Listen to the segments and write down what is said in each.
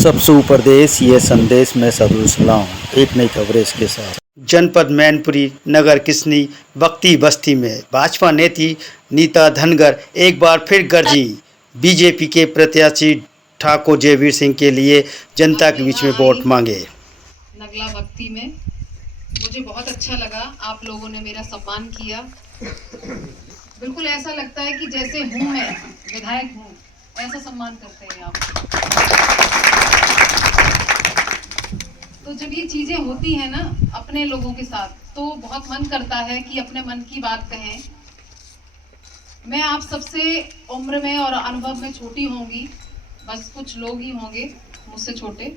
सबसे ऊपर देश ये संदेश में सदुल सलाम। एक नई कवरेज के साथ जनपद मैनपुरी नगर किसनी बख्ती बस्ती में भाजपा नेत्री नीता धनगर एक बार फिर गरजी। बीजेपी के प्रत्याशी ठाकुर जयवीर सिंह के लिए जनता के बीच में वोट मांगे। नगला बख्ती में मुझे बहुत अच्छा लगा, आप लोगों ने मेरा सम्मान किया। बिल्कुल ऐसा लगता है कि जैसे हूँ मैं विधायक हूँ, ऐसा सम्मान करते हैं आप। तो जब ये चीजें होती हैं ना अपने लोगों के साथ, तो बहुत मन करता है कि अपने मन की बात कहें। मैं आप सबसे उम्र में और अनुभव में छोटी होंगी, बस कुछ लोग ही होंगे मुझसे छोटे।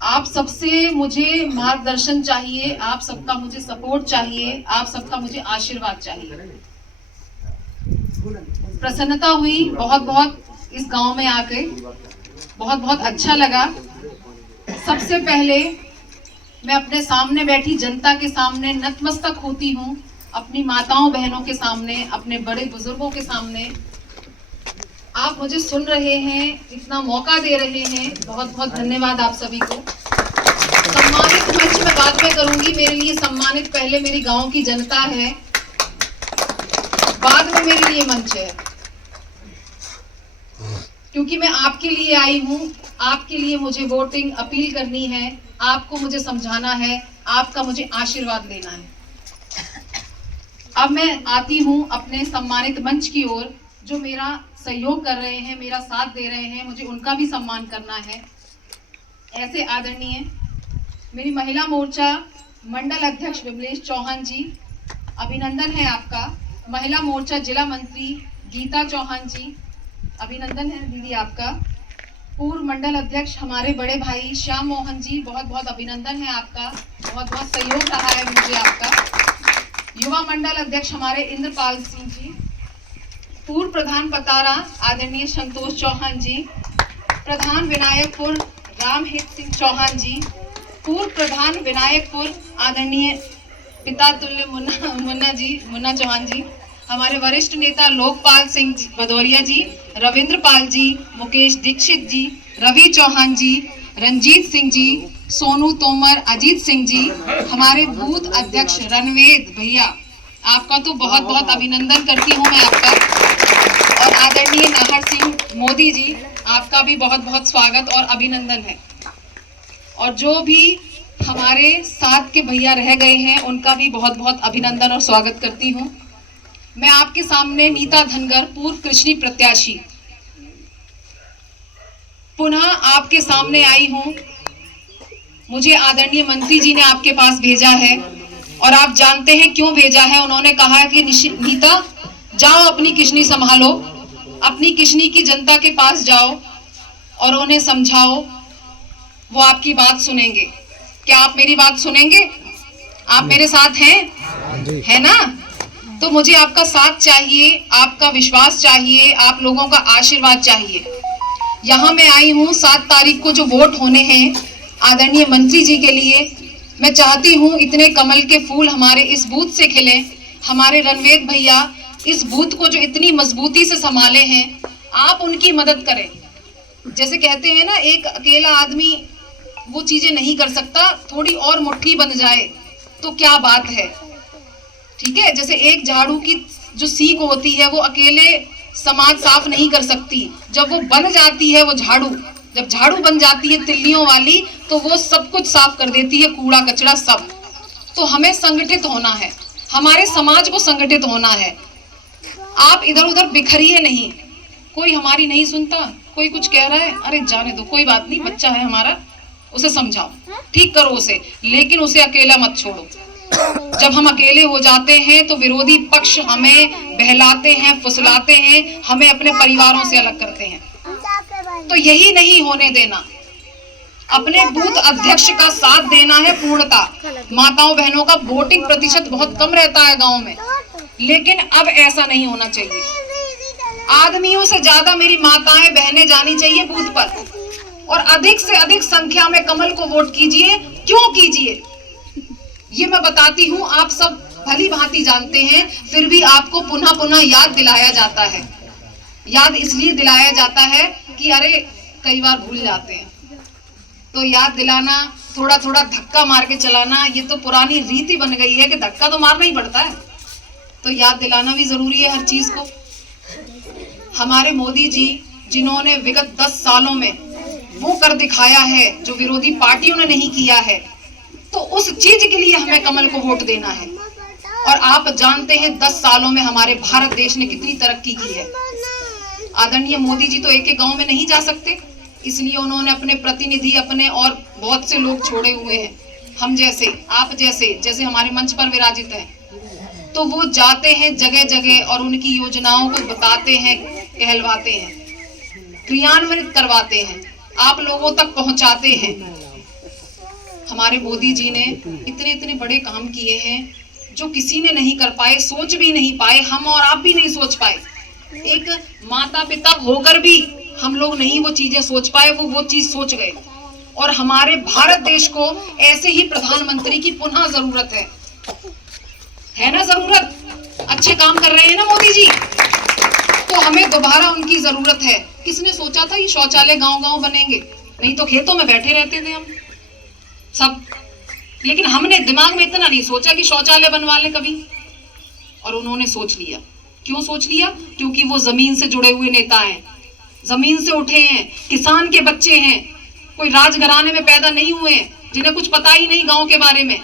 आप सबसे मुझे मार्गदर्शन चाहिए, आप सबका मुझे सपोर्ट चाहिए, आप सबका मुझे आशीर्वाद चाहिए। प्रसन्नता हुई बहुत बहुत इस गांव में आके, बहुत बहुत अच्छा लगा। सबसे पहले मैं अपने सामने बैठी जनता के सामने नतमस्तक होती हूँ, अपनी माताओं बहनों के सामने, अपने बड़े बुजुर्गों के सामने। आप मुझे सुन रहे हैं, इतना मौका दे रहे हैं, बहुत बहुत धन्यवाद आप सभी को। सम्मानित मंच में बात में करूंगी, मेरे लिए सम्मानित पहले मेरी गांव की जनता है, बाद में मेरे लिए मंच है, क्योंकि मैं आपके लिए आई हूँ। आपके लिए मुझे वोटिंग अपील करनी है, आपको मुझे समझाना है, आपका मुझे आशीर्वाद लेना है। अब मैं आती हूँ अपने सम्मानित मंच की ओर, जो मेरा सहयोग कर रहे हैं, मेरा साथ दे रहे हैं, मुझे उनका भी सम्मान करना है। ऐसे आदरणीय मेरी महिला मोर्चा मंडल अध्यक्ष विमलेश चौहान जी, अभिनंदन है आपका। महिला मोर्चा जिला मंत्री गीता चौहान जी, अभिनंदन है दीदी आपका। पूर्व मंडल अध्यक्ष हमारे बड़े भाई श्याम मोहन जी, बहुत बहुत अभिनंदन है आपका, बहुत बहुत सहयोग रहा है मुझे आपका। युवा मंडल अध्यक्ष हमारे इंद्रपाल सिंह जी, पूर्व प्रधान पतारा आदरणीय संतोष चौहान जी, प्रधान विनायकपुर रामहित सिंह चौहान जी, पूर्व प्रधान विनायकपुर आदरणीय पिता तुल्य मुन्ना चौहान जी, हमारे वरिष्ठ नेता लोकपाल सिंह भदौरिया जी, रविंद्र पाल जी, मुकेश दीक्षित जी, रवि चौहान जी, रंजीत सिंह जी, सोनू तोमर, अजीत सिंह जी, हमारे बूथ अध्यक्ष रणवेद भैया, आपका तो बहुत बहुत अभिनंदन करती हूँ मैं आपका। और आदरणीय नाहर सिंह मोदी जी, आपका भी बहुत बहुत स्वागत और अभिनंदन है। और जो भी हमारे साथ के भैया रह गए हैं, उनका भी बहुत बहुत अभिनंदन और स्वागत करती हूँ। मैं आपके सामने नीता धनगर, पूर्व कृष्णी प्रत्याशी, पुनः आपके सामने आई हूँ। मुझे आदरणीय मंत्री जी ने आपके पास भेजा है, और आप जानते हैं क्यों भेजा है। उन्होंने कहा है कि नीता जाओ, अपनी किशनी संभालो, अपनी किशनी की जनता के पास जाओ और उन्हें समझाओ, वो आपकी बात सुनेंगे। क्या आप मेरी बात सुनेंगे? आप मेरे साथ हैं, है ना? तो मुझे आपका साथ चाहिए, आपका विश्वास चाहिए, आप लोगों का आशीर्वाद चाहिए। यहाँ मैं आई हूँ 7 तारीख को जो वोट होने हैं आदरणीय मंत्री जी के लिए, मैं चाहती हूँ इतने कमल के फूल हमारे इस बूथ से खिले। हमारे रणवेद भैया इस बूथ को जो इतनी मजबूती से संभाले हैं, आप उनकी मदद करें। जैसे कहते हैं ना, एक अकेला आदमी वो चीजें नहीं कर सकता, थोड़ी और मुट्ठी बन जाए तो क्या बात है, ठीक है। जैसे एक झाड़ू की जो सीख होती है, वो अकेले समाज साफ नहीं कर सकती, जब वो बन जाती है, वो झाड़ू जब झाड़ू बन जाती है तिल्लियों वाली, तो वो सब कुछ साफ कर देती है, कूड़ा कचरा सब। तो हमें संगठित होना है, हमारे समाज को संगठित होना है। आप इधर उधर बिखरिए नहीं। कोई हमारी नहीं सुनता, कोई कुछ कह रहा है, अरे जाने दो, कोई बात नहीं, बच्चा है हमारा, उसे समझाओ, ठीक करो उसे, लेकिन उसे अकेला मत छोड़ो। जब हम अकेले हो जाते हैं तो विरोधी पक्ष हमें बहलाते हैं, फुसलाते हैं, हमें अपने परिवारों से अलग करते हैं। तो यही नहीं होने देना। अपने बूथ अध्यक्ष का साथ देना है पूर्णता। माताओं बहनों का वोटिंग प्रतिशत बहुत कम रहता है गांव में, लेकिन अब ऐसा नहीं होना चाहिए। आदमियों से ज्यादा मेरी माताएं बहनें जानी चाहिए बूथ पर, और अधिक से अधिक संख्या में कमल को वोट कीजिए। क्यों कीजिए ये मैं बताती हूँ, आप सब भली भांति जानते हैं, फिर भी आपको पुनः पुनः याद दिलाया जाता है। याद इसलिए दिलाया जाता है कि अरे कई बार भूल जाते हैं, तो याद दिलाना, थोड़ा थोड़ा धक्का मार के चलाना, ये तो पुरानी रीति बन गई है कि धक्का तो मारना ही पड़ता है, तो याद दिलाना भी जरूरी है हर चीज को। हमारे मोदी जी जिन्होंने विगत 10 सालों में वो कर दिखाया है जो विरोधी पार्टियों ने नहीं किया है, तो उस चीज के लिए हमें कमल को वोट देना है। और आप जानते हैं 10 सालों में हमारे भारत देश ने कितनी तरक्की की है। आदरणीय मोदी जी तो एक एक गांव में नहीं जा सकते, इसलिए उन्होंने अपने प्रतिनिधि, अपने और बहुत से लोग छोड़े हुए हैं, हम जैसे, आप जैसे, जैसे हमारे मंच पर विराजित हैं, तो वो जाते हैं जगह जगह और उनकी योजनाओं को बताते हैं, कहलवाते हैं, क्रियान्वित करवाते हैं, आप लोगों तक पहुंचाते हैं। हमारे मोदी जी ने इतने इतने बड़े काम किए हैं जो किसी ने नहीं कर पाए, सोच भी नहीं पाए, हम और आप भी नहीं सोच पाए। एक माता पिता होकर भी हम लोग नहीं वो चीजें सोच पाए, वो चीज सोच गए। और हमारे भारत देश को ऐसे ही प्रधानमंत्री की पुनः जरूरत है ना जरूरत? अच्छे काम कर रहे हैं ना मोदी जी, तो हमें दोबारा उनकी जरूरत है। किसने सोचा था ये शौचालय गांव-गांव बनेंगे? नहीं तो खेतों में बैठे रहते थे हम सब, लेकिन हमने दिमाग में इतना नहीं सोचा कि शौचालय बनवा ले कभी, और उन्होंने सोच लिया। क्यों सोच लिया? क्योंकि वो जमीन से जुड़े हुए नेता हैं, जमीन से उठे हैं, किसान के बच्चे हैं, कोई राजघराने में पैदा नहीं हुए हैं, जिन्हें कुछ पता ही नहीं गांव के बारे में,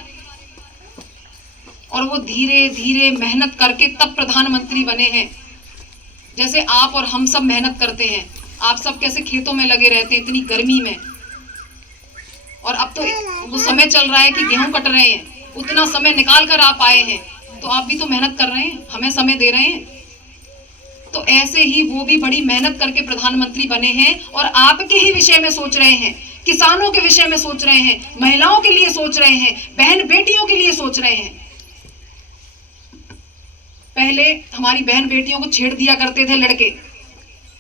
और वो धीरे धीरे मेहनत करके तब प्रधानमंत्री बने हैं। जैसे आप और हम सब मेहनत करते हैं, आप सब कैसे खेतों में लगे रहते हैं इतनी गर्मी में, और अब तो वो समय चल रहा है कि गेहूं कट रहे हैं, उतना समय निकाल कर आप आए हैं, तो आप भी तो मेहनत कर रहे हैं, हमें समय दे रहे हैं। तो ऐसे ही वो भी बड़ी मेहनत करके प्रधानमंत्री बने हैं और आपके ही विषय में सोच रहे हैं, किसानों के विषय में सोच रहे हैं, महिलाओं के लिए सोच रहे हैं, बहन बेटियों के लिए सोच रहे हैं। पहले हमारी बहन बेटियों को छेड़ दिया करते थे लड़के,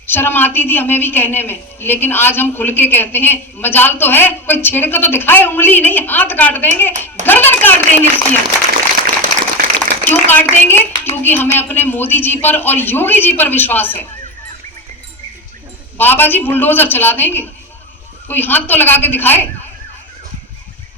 शर्म आती थी हमें भी कहने में, लेकिन आज हम खुल के कहते हैं, मजाल तो है कोई छेड़ कर तो दिखाए, उंगली नहीं हाथ काट देंगे, गर्दन काट देंगे इसकी हम। क्यों काट देंगे? क्योंकि हमें अपने मोदी जी पर और योगी जी पर विश्वास है। बाबा जी बुलडोजर चला देंगे, कोई हाथ तो लगा के दिखाए।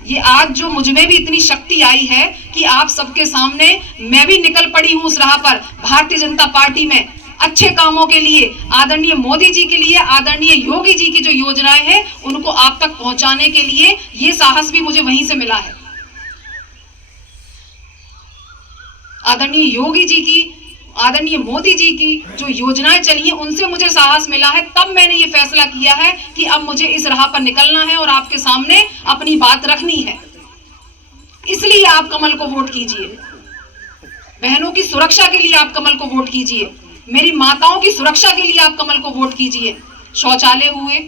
ये आज जो मुझ में भी इतनी शक्ति आई है कि आप सबके सामने मैं भी निकल पड़ी हूं उस राह पर, भारतीय जनता पार्टी में अच्छे कामों के लिए, आदरणीय मोदी जी के लिए, आदरणीय योगी जी की जो योजनाएं हैं उनको आप तक पहुंचाने के लिए, ये साहस भी मुझे वहीं से मिला है। आदरणीय योगी जी की, आदरणीय मोदी जी की जो योजनाएं चली हैं उनसे मुझे साहस मिला है, तब मैंने ये फैसला किया है कि अब मुझे इस राह पर निकलना है और आपके सामने अपनी बात रखनी है। इसलिए आप कमल को वोट कीजिए, बहनों की सुरक्षा के लिए आप कमल को वोट कीजिए, मेरी माताओं की सुरक्षा के लिए आप कमल को वोट कीजिए। शौचालय हुए,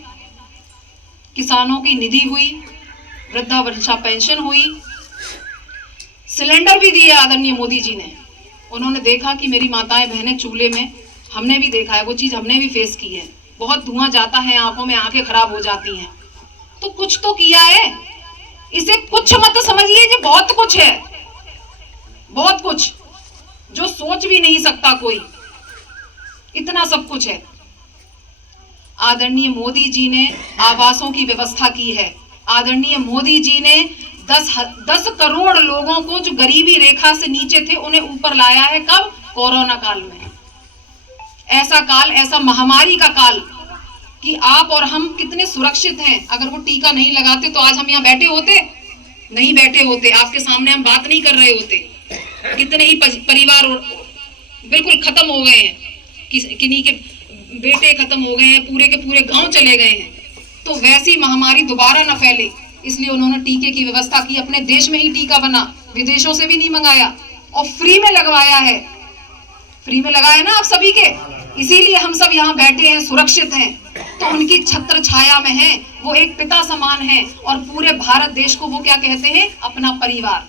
किसानों की निधि हुई, वृद्धावस्था पेंशन हुई, सिलेंडर भी दिए आदरणीय मोदी जी ने। उन्होंने देखा कि मेरी माताएं बहनें चूल्हे में, हमने भी देखा है, वो चीज हमने भी फेस की है, बहुत धुआं जाता है आंखों में, आंखें खराब हो जाती हैं, तो कुछ तो किया है। इसे कुछ मत समझिए, ये बहुत कुछ है, बहुत कुछ जो सोच भी नहीं सकता कोई, इतना सब कुछ है। आदरणीय मोदी जी ने आवासों की व्यवस्था की है, आदरणीय मोदी जी ने 10 करोड़ लोगों को जो गरीबी रेखा से नीचे थे उन्हें ऊपर लाया है। कब? कोरोना काल में। ऐसा काल, ऐसा महामारी का काल कि आप और हम कितने सुरक्षित हैं। अगर वो टीका नहीं लगाते तो आज हम यहाँ बैठे होते? नहीं बैठे होते, आपके सामने हम बात नहीं कर रहे होते। कितने ही परिवार बिल्कुल खत्म हो गए हैं, किन्हीं के बेटे खत्म हो गए हैं, पूरे के पूरे गांव चले गए हैं। तो वैसी महामारी दोबारा न फैले, इसलिए उन्होंने टीके की व्यवस्था की। अपने देश में ही टीका बना, विदेशों से भी नहीं मंगाया, और फ्री में लगवाया है। फ्री में लगाया ना आप सभी के, इसीलिए हम सब यहाँ बैठे हैं, सुरक्षित हैं। तो उनकी छत्र छाया में हैं, वो एक पिता समान हैं, और पूरे भारत देश को वो क्या कहते हैं? अपना परिवार।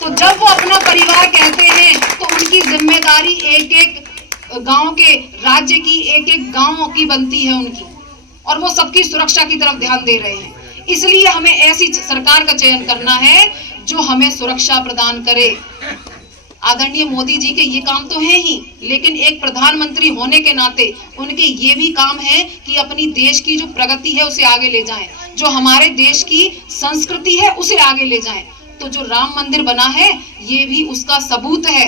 तो जब वो अपना परिवार कहते हैं तो उनकी जिम्मेदारी एक एक गांव के, राज्य की, एक एक गांव की बनती है उनकी, और वो सबकी सुरक्षा की तरफ ध्यान दे रहे हैं। इसलिए हमें ऐसी सरकार का चयन करना है जो हमें सुरक्षा प्रदान करे। आदरणीय मोदी जी के ये काम तो है ही, लेकिन एक प्रधानमंत्री होने के नाते उनके ये भी काम है कि अपनी देश की जो प्रगति है उसे आगे ले जाएं, जो हमारे देश की संस्कृति है उसे आगे ले जाएं। तो जो राम मंदिर बना है ये भी उसका सबूत है